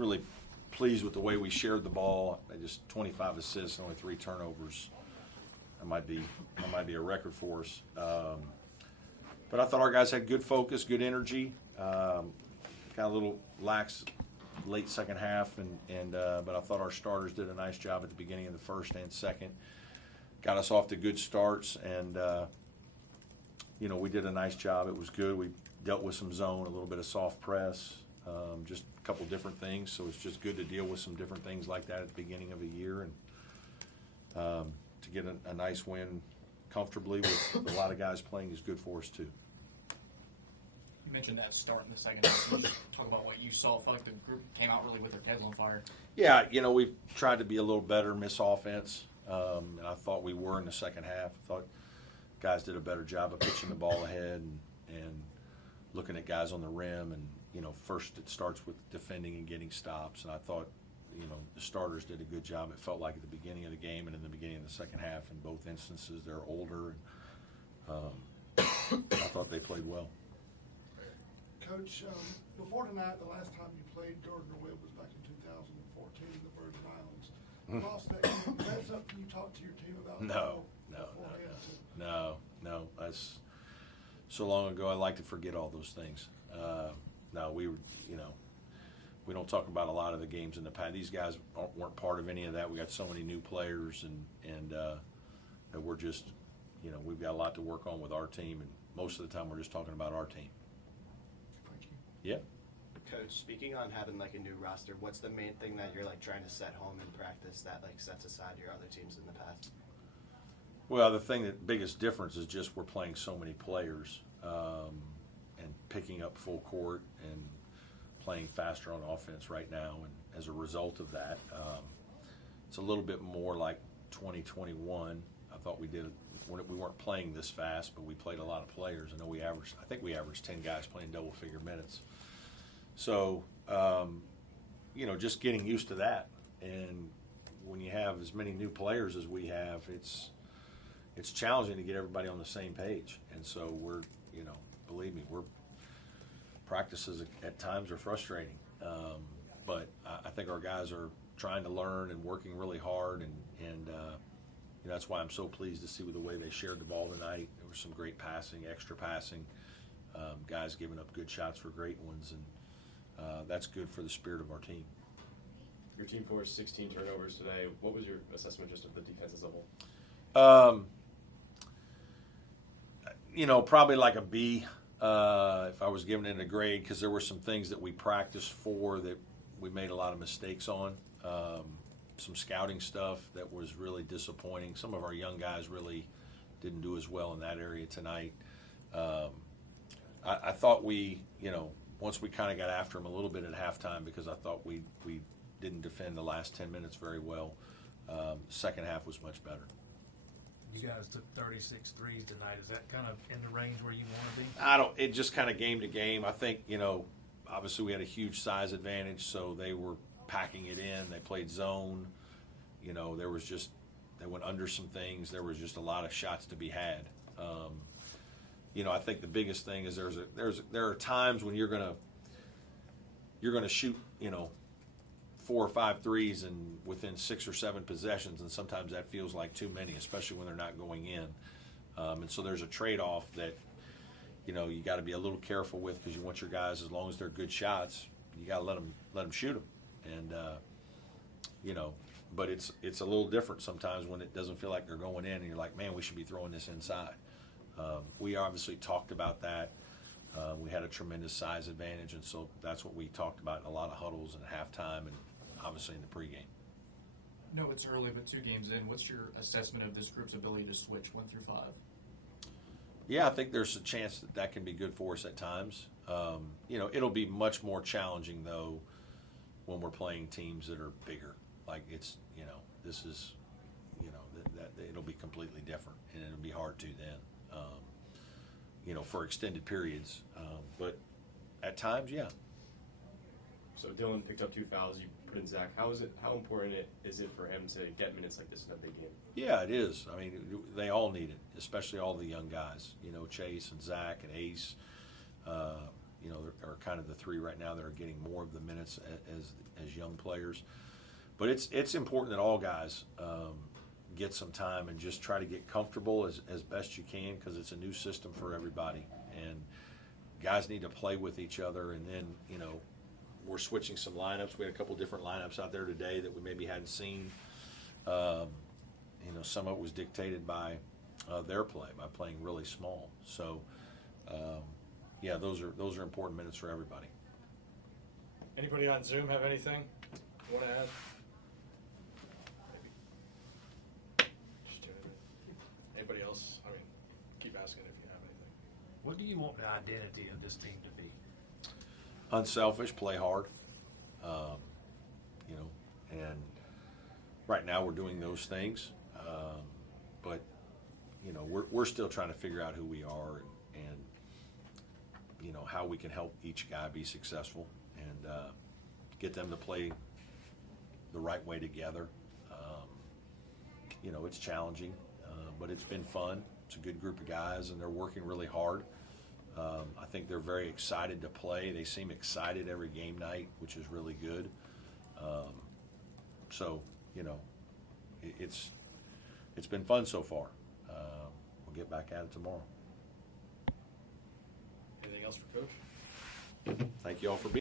really pleased with the way we shared the ball. Just 25 assists, only 3 turnovers. That might be a record for us. But I thought our guys had good focus, good energy. Got a little lax late second half, but I thought our starters did a nice job at the beginning of the first and second. Got us off to good starts, and we did a nice job. It was good. We dealt with some zone, a little bit of soft press, just a couple different things. So it's just good to deal with some different things like that at the beginning of a year, and to get a nice win comfortably with a lot of guys playing is good for us too. You mentioned that start in the second half. Can you just talk about what you saw? I felt like the group came out really with their heads on fire. Yeah, we've tried to be a little better, miss offense, and I thought we were in the second half. I thought guys did a better job of pitching the ball ahead and looking at guys on the rim. And, first it starts with defending and getting stops. And I thought, the starters did a good job. It felt like at the beginning of the game and in the beginning of the second half. In both instances, they're older. And, I thought they played well. Coach, before tonight, the last time you played Gardner-Webb was back in 2014 in the Virgin Islands. You lost that game. Is that something you talked to your team about? No. That's so long ago. I like to forget all those things. No, we don't talk about a lot of the games in the past. These guys weren't part of any of that. We got so many new players, and that we're just, we've got a lot to work on with our team, and most of the time we're just talking about our team. Thank you. Yeah. Coach, speaking on having like a new roster, what's the main thing that you're like trying to set home in practice that like sets aside your other teams in the past? Well, the biggest difference is just we're playing so many players, and picking up full court and playing faster on offense right now. And as a result of that, it's a little bit more like 2021. I thought we weren't playing this fast, but we played a lot of players. I think we averaged 10 guys playing double-figure minutes. So, just getting used to that. And when you have as many new players as we have, it's challenging to get everybody on the same page. And so believe me, practices at times are frustrating. But I think our guys are trying to learn and working really hard, and that's why I'm so pleased to see the way they shared the ball tonight. There was some great passing, extra passing, guys giving up good shots for great ones, and that's good for the spirit of our team. Your team forced 16 turnovers today. What was your assessment just of the defense as a whole? Probably like a B if I was giving it a grade, because there were some things that we practiced for that we made a lot of mistakes on. Some scouting stuff that was really disappointing. Some of our young guys really didn't do as well in that area tonight. I thought we, once we kind of got after them a little bit at halftime, because I thought we didn't defend the last 10 minutes very well. Second half was much better. You guys took 36 threes tonight. Is that kind of in the range where you want to be? It just kind of game to game. I think, obviously we had a huge size advantage, so they were packing it in. They played zone. They went under some things. There was just a lot of shots to be had. I think the biggest thing is there are times when you're gonna shoot, 4 or 5 threes and within 6 or 7 possessions, and sometimes that feels like too many, especially when they're not going in. And so there's a trade-off that you got to be a little careful with, because you want your guys, as long as they're good shots, you got to let them shoot them. And but it's a little different sometimes when it doesn't feel like they're going in, and you're like, man, we should be throwing this inside. We obviously talked about that. We had a tremendous size advantage, and so that's what we talked about in a lot of huddles and halftime, and obviously in the pregame. No, it's early, but 2 games in. What's your assessment of this group's ability to switch 1 through 5? Yeah, I think there's a chance that can be good for us at times. It'll be much more challenging, though, when we're playing teams that are bigger. Like this is, that it'll be completely different, and it'll be hard to then, for extended periods. But at times, yeah. So Dylan picked up 2 fouls. You put in Zach. How important is it for him to get minutes like this in a big game? Yeah, it is. I mean, they all need it, especially all the young guys. Chase and Zach and Ace. you know, are kind of the three right now that are getting more of the minutes as young players. But it's important that all guys get some time and just try to get comfortable as best you can, because it's a new system for everybody, and guys need to play with each other. And then, you know, we're switching some lineups. We had a couple different lineups out there today that we maybe hadn't seen. You know, some of it was dictated by their play, by playing really small. So, yeah, those are important minutes for everybody. Anybody on Zoom have anything want to add? Maybe. Just tune in. Anybody else? I mean, keep asking if you have anything. What do you want the identity of this team to be? Unselfish, play hard. You know, and right now we're doing those things, but you know, we're still trying to figure out who we are and you know, how we can help each guy be successful and get them to play the right way together. You know, it's challenging, but it's been fun. It's a good group of guys, and they're working really hard. I think they're very excited to play. They seem excited every game night, which is really good. So, you know, it's been fun so far. We'll get back at it tomorrow. Anything else for Coach? Thank you all for being